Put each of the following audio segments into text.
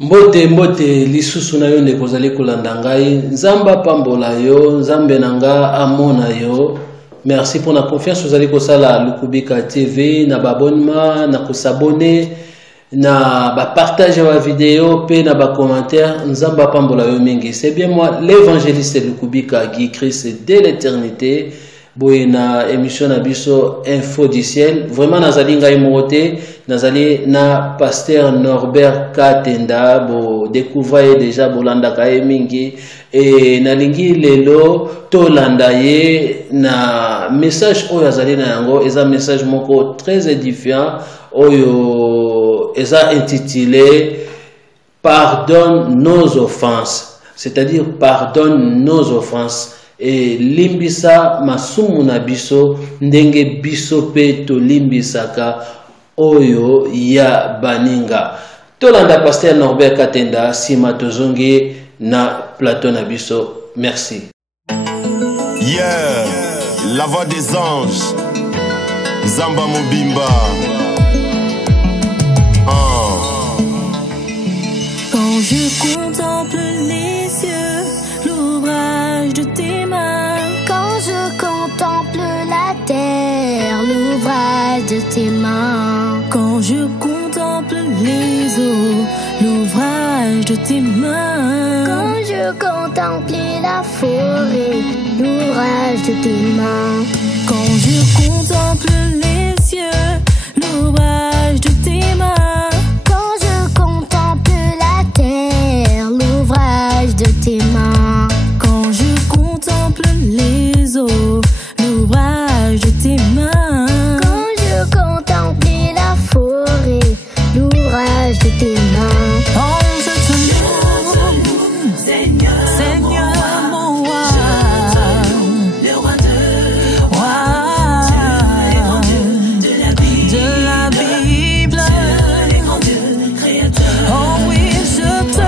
Mbote mbote lisusu na yo nekozali kolanda ngai nzamba pambola yo nzambe nanga amona yo. Merci pour la confiance vous allez kosala Lukubika TV na abonnement na kosabone na ba partage wa vidéo pe na ba commentaire nzamba pambola yo mingi. C'est bien moi l'évangéliste Lukubika Guy Christ dès l'éternité. Boye na émission na biso info du ciel vraiment nazali ngai morote nazali na pasteur Norbert Katenda bo découvrir déjà bolanda kae mingi et nalingi lelo to landa ye na message oyo azali na yango eza message moko très édifiant oyo eza intitulé pardonne nos offenses, c'est-à-dire pardonne nos offenses. Et limbisa masumu na biso ndenge biso pe to limbisaka oyo ya baninga. Tolanda pasteur Norbert Katenda sima tozongi na plateau na biso. Merci. Yeah, la voix des anges. Zamba Mobimba. Quand je contemple les cieux, l'ouvrage de tes mains. Quand je contemple la terre, l'ouvrage de tes mains. Quand je contemple les eaux, l'ouvrage de tes mains. Quand je contemple la forêt, l'ouvrage de tes mains. Quand je contemple les cieux, l'ouvrage de tes mains. Quand je contemple la terre, l'ouvrage de tes mains. Quand je contemple les eaux, l'ouvrage de tes mains. Quand je contemple la forêt, l'ouvrage de tes mains. Oh, je te loue, Seigneur, mon roi, le roi de la Bible, les grands dieux créateurs. Oh oui, je te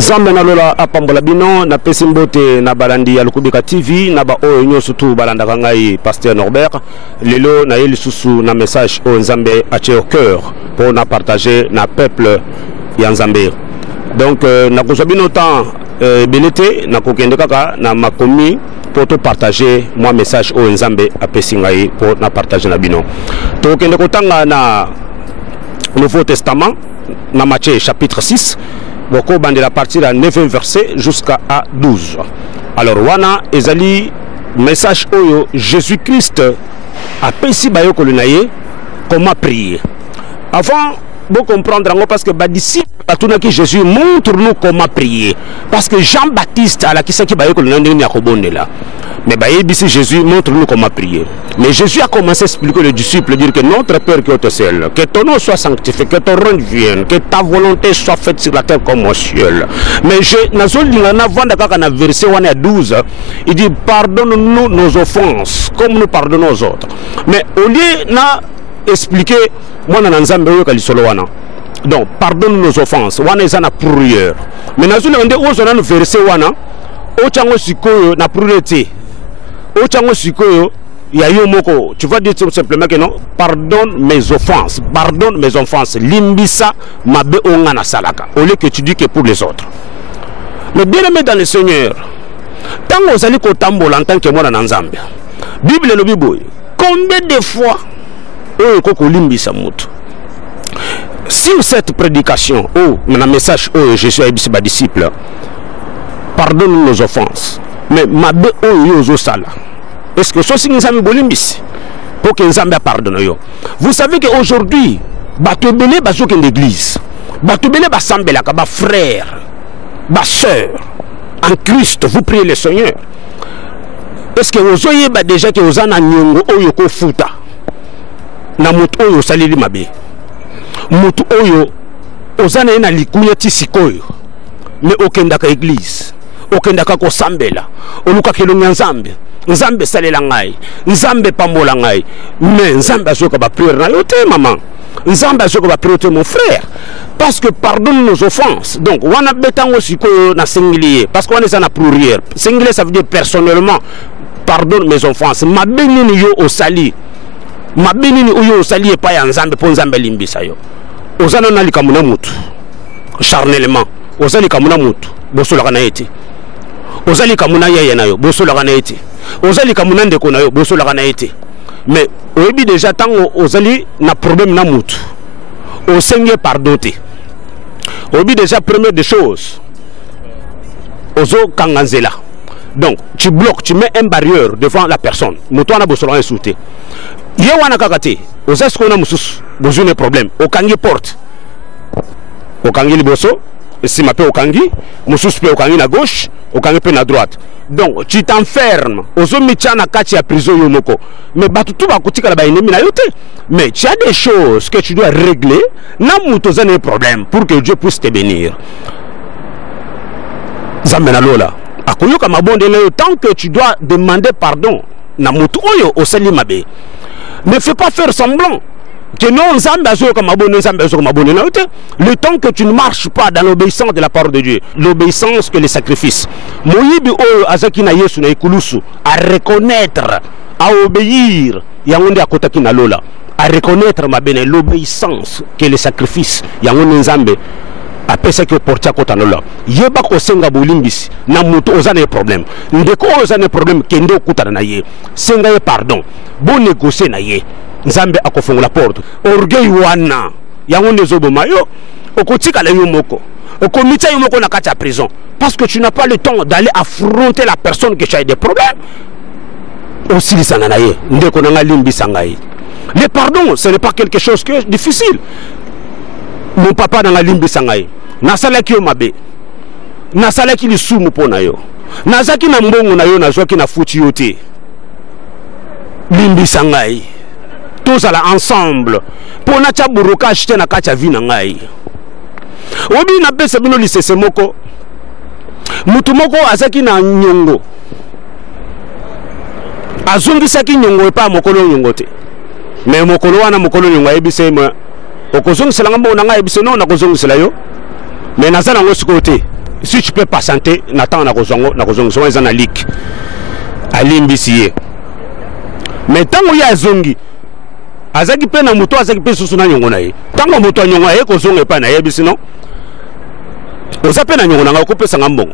Zamba na lola apambola bino na pesimbote na balandi ya Lukubika TV na ba oyo nyoso tu balanda ngai pasteur Norbert lelo na yeli susu na message au Nzambe ache au cœur pour na partager na peuple ya Nzambe. Donc na kozobino temps belete na kokende kaka na makomi pour te partager moi message au Nzambe apesi ngai pour na partager na bino. To kende kotanga na Nouveau Testament na Matthieu chapitre 6. Boko bande la partie à 9e verset jusqu'à 12. Alors wana ezali message oyo Jésus-Christ a pesi bayo kolunaye comment prier. Avant vous comprendre parce que disciple que Jésus montre-nous comment prier parce que Jean-Baptiste a la qui bayo kolunaye ni akobondela. Mais ici Jésus montre-nous comment prier. Mais Jésus a commencé à expliquer aux disciples, dire que notre Père qui est au ciel, que ton nom soit sanctifié, que ton règne vienne, que ta volonté soit faite sur la terre comme au ciel. Mais dans verset 12, il dit pardonne-nous nos offenses comme nous pardonnons aux autres. Mais au lieu d'expliquer, moi donc pardonne nos offenses, wana est na prière. Mais dans le verset wana, ochango sikoyo na prière. Ochango sikoyo ya yo moko, tu vas dire tout simplement que non, pardonne mes offenses, limbisa mabe onga na salaka, au lieu que tu dis que pour les autres. Mais bien aimé dans le Seigneur, tant que vous allez kotambola en tant que moi dans Nzambe, Bible le Bible, combien de fois koko limbisa mutu. Sur cette prédication, mon message, Jésus a dit à ses disciples, pardonne nos offenses, mais mabe yo sala. Est-ce que ceci nous a bolimbisi pour que nous a pardonné? Vous savez qu'aujourd'hui, batobele bazoke l'église, batobele basambela ka ba frère, ba sœur en Christ, vous priez le Seigneur. Est-ce que vous oyez déjà que vous en avez nyongo oyo ko futa na moto oyo salili mabe? Moto oyo ozana na likunya tisikoyo mais okendaka église, okendaka ko sambela, oluka kelonga Nzambe. Nzambe salela ngai, Nzambe pambola ngai, mais Nzambe azoka ba prière na yote maman. Nzambe azoka ba prière mon frère parce que pardonne nos offenses. Donc wana betango sikoyo na singulier parce qu'on est na pluriel. Singulier ça veut dire personnellement pardonne mes offenses. Ma benini yo osali. Ma benini yo osali e pa ya Nzambe po Nzambe limbisa yo. Ozana na likamuna mutu. charnellement ozali kamuna mutu bosolaka na ete ozali kamuna yeye na yo bosolaka na ete ozali kamuna ndeko na yo bosolaka na ete mais oyebi déjà tango ozali na problème na mutu osengi pardonner oyebi déjà première des choses ozo kanganzela. Donc tu bloques, tu mets un barrière devant la personne mutu ana bosolaka esute ye wana kakate ozasko na mususu bozune problème okangi porte okangi liboso si ma pe okangi mususu pe okangi na gauche okangi pe na droite. Donc tu t'enfermes ozo mitia na kati ya prison yo moko mais batu tu bakutika la ba ennemi na yo te mais tu as des choses que tu dois régler na muto za ne problème pour que Dieu puisse te bénir. Zamena lola akoyoka mabonde na yo tant que tu dois demander pardon na muto oyo osali mabe. Ne fais pas faire semblant que non, le temps que tu ne marches pas dans l'obéissance de la parole de Dieu, l'obéissance que les sacrifices, à reconnaître, à obéir, à reconnaître l'obéissance que les sacrifices, après ça que porte à côté là yeba ko senga bolimbisi na moto ozana problème ndeko ozana problème kendo kutana na ye senga ye pardon bon négocier na ye nzambe akofongola la porte orgueil wana yango ndezobo mayo okotika la yo moko okomita yo moko na kati ya prison parce que tu n'as pas le temps d'aller affronter la personne que tu as des problèmes aussi sana na ye ndeko na limbisa ngai. Le pardon ce n'est pas quelque chose que difficile. Mon papa dans la limbisa ngai nasalaki yo mabe nasalaki lisumu pona yo nazaki na mbongo na yo nazwaki na futi yo te limbisa ngai tozala ensemble pona tia buruka acheter na kati ya vi na ngai obi na bese bino lisese moko mutu moko azaki na nyongo azongisaki nyongo epa mokolo nyongo te mais mokolo wana mokolo nyongo ayebise moi okozongisela ngambo na ngai ebise no na kozongisela yo mais nazana ngo sikote si tu peux patienter n'attends na kozongo na kozongisela ezana lik alimbisiye mais tango ya zongi azaki pe na moto azaki pe susu na nyongo na ye tango moto nyongo ye kozonga pa na yebisi no ozape na nyongo na nga kopesa ngambongo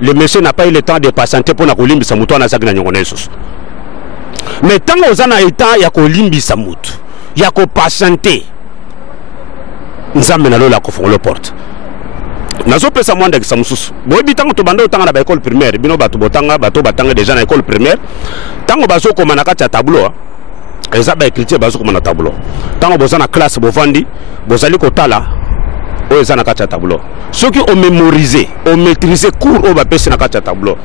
le monsieur n'a pas eu le temps de patienter pour na kolimbisa moto na azaki na nyongo na susu mais tango ozana état ya kolimbisa moto ya ko patienter nzambe na lola kofongola porte nazo pesa mwanda kisa mususu boyebi tango to banda otanga na ba école primaire bino bato botanga bato batanga déjà na école primaire tango bazo koma na kati ya tableau eza ba écriture bazo koma na tableau tango boza na classe bovandi bozali kotala o eza na kati ya tableau soki o mémoriser o maîtriser cours o ba pesa na kati ya tableau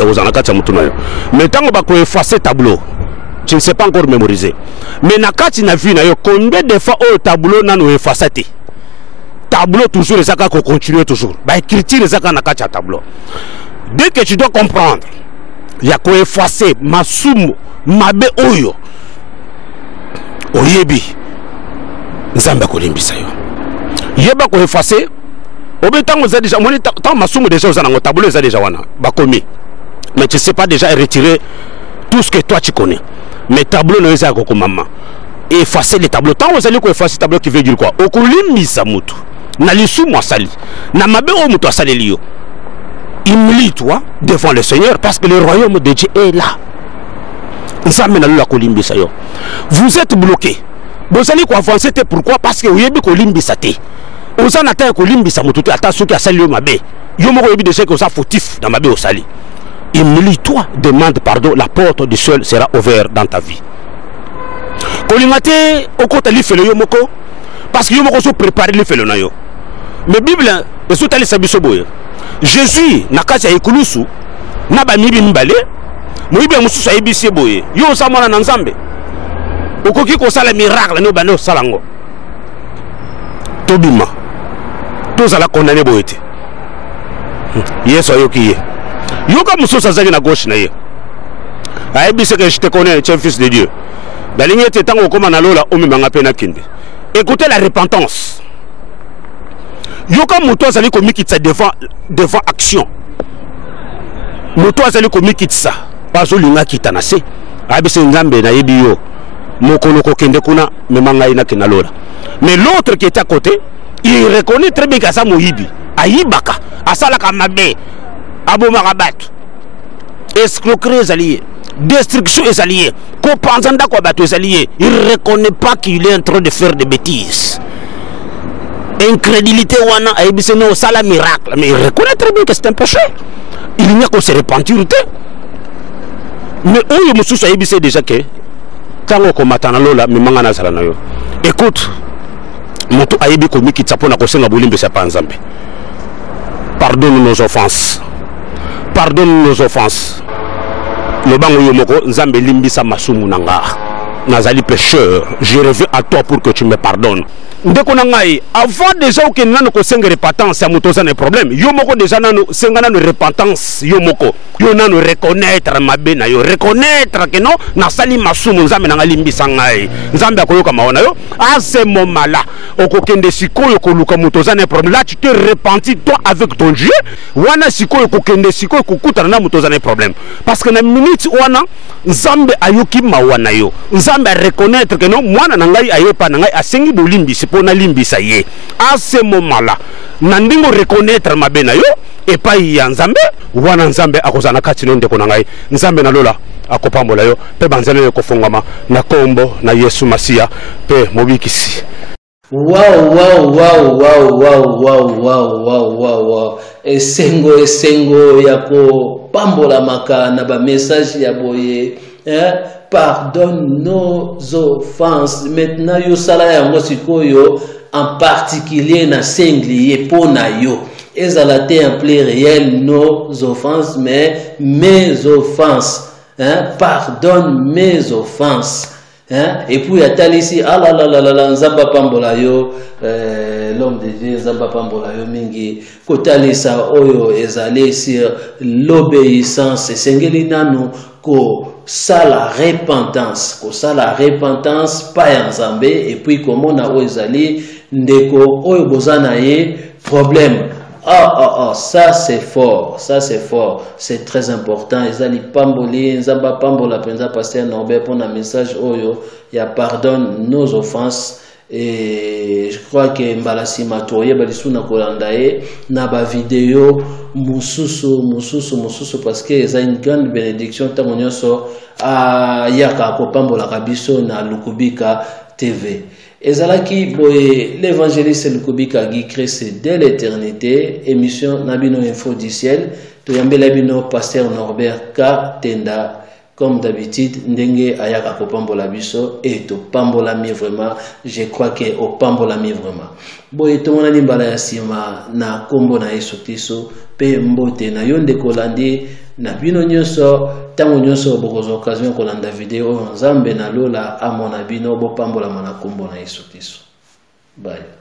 e boza na kati ya mutu na yo mais tango ba ko effacer tableau tu ne sais pas encore mémoriser. Mais na kati na vie na yo combien de fois au tableau nano effacé tableau toujours les aka continuer toujours ba écriture les aka na kati ya tableau dès que tu dois comprendre il y a ko effacer masumu mabe oyo oyebi nzamba ko limbisa yo yeba ko effacer obetango za déjà moni tant masumu déjà za na tableau za déjà wana ba komi mais tu sais pas déjà retirer tout ce que toi tu connais. Mais tableau ne est pas maman. Effacer les tableaux. Tant vous allez effacer les tableaux qui veut dire quoi? Okulimi samutu. Na lisu moi sali. Na mabe o muto sali liyo. Humilie-toi devant le Seigneur parce que le royaume de Dieu est là. Vous êtes bloqué. Vous allez avancer pourquoi? Parce que vous avez kolimbi sate. Vous en attendez kolimbi samutu. Attention qui a sali yo mabe. Yo mo koyebi déjà que vous êtes fautif dans mabe o sali. Humilie-toi, demande pardon, la porte du ciel sera ouverte dans ta vie. Kolingate okota li fele yo moko parce que yo moko so préparer li fele na yo. Mais Bible ezo tali sabiso boye. Jésus na kati ya ekulusu na ba mibi mbale moyibi mususu ayebisi boye. Yo samona na Nzambe. Okoki ko sala miracle no bano salango. Tobima. Tozala condamné boyete. Yeso ayoki ye. Yoka mususa zaki na gauche na ye. Ayebise que je te connais, tu es fils de Dieu. Balingi te tango koma na lola omi manga pe na kinde. Écoutez la repentance. Yoka muto azali ko mikitsa devant action. Muto azali ko mikitsa. Bazo linga kitana se. Ayebise Nzambe na yebi yo. Mokolo ko kende kuna memanga ina kina lola. Mais l'autre qui était à côté, il reconnaît très bien qu'asa moyibi ayibaka asalaka mabe abomaka bato escroquerie les alliés destruction les alliés compensanda quoi bato les alliés il reconnaît pas qu'il est en train de faire des bêtises incrédulité wana ayibise no sala miracle mais il reconnaît très bien que c'est un péché il n'y a que se repentir mais oyo mususu ayibise déjà que tango komatana lola mimanga na sala na yo écoute moto ayebi komiki tsapo na kosenga bolimbe sa panzambe pardonne nos offenses le bango yo moko nzambe limbisa masumu nanga nazali pécheur je reviens à toi pour que tu me pardonnes ndeko na ngai avant déjà que nanu ko senga repentance ya moto zana problème yo moko déjà nanu senga nanu repentance yo moko yo nanu reconnaître mabe na yo reconnaître que non na sali masumu nzambe na limbisa ngai nzambe akoyoka maona yo à ce moment là okokende sikoyo ko luka moto zana problème là tu te repentis toi avec ton Dieu wana sikoyo kokende sikoyo kokutana na moto zana problème parce que na minute wana nzambe ayoki mawana yo nzambe reconnaître que non mwana na ngai ayepa na ngai asengi bolimbisi pona limbisa ye à ce moment là nandingo reconnaître mabe na yo et pas ya nzambe wana nzambe akozana kati no ndeko na ngai nzambe na lola akopambola yo pe banzana yo kofongama na kombo na Yesu Masia pe mobikisi. Wow. Esengo yako pambola maka na ba message ya boye pardonne nos offenses. Maintenant yo sala yango sikoyo en particulier na singlier pona yo ezalate en plein réel nos offenses mais mes offenses pardonne mes offenses. Et puis Atalisi nzamba pambola yo l'homme de Dieu nzamba pambola yo mingi kotalisa oyo ezali sur l'obéissance esengeli nanu ko sala repentance pa ya nzambe et puis komona oyo ezali ndeko oyo bozana ye problème. Ça c'est fort, c'est très important. Ezali pamboli, nzamba pambola penza pasteur Norbert pour un message oyo ya pardonne nos offenses. Et je crois que mbalasi matoye balisuna kolandae na ba vidéo mususu parce que c'est une grande bénédiction tango nyonso yaka ko pambola kabiso na Lukubika TV. Ezalaki boye l'évangéliste Lukubika Guy Christ dès l'éternité émission Nabino Info du ciel to yambela bino pasteur Norbert Katenda comme d'habitude ndenge ayaka ko pambola biso et to pambola mi vraiment je crois que au pambola mi vraiment boye to mona limbala ya sima na kombo na Yesu Kristo pe mbote na yonde kolandi na bino nyonso tango nyonso bokozo occasion kolanda video nzambe na lola amona bino bo pambola mana kombo na Yesu Kristo. Bye.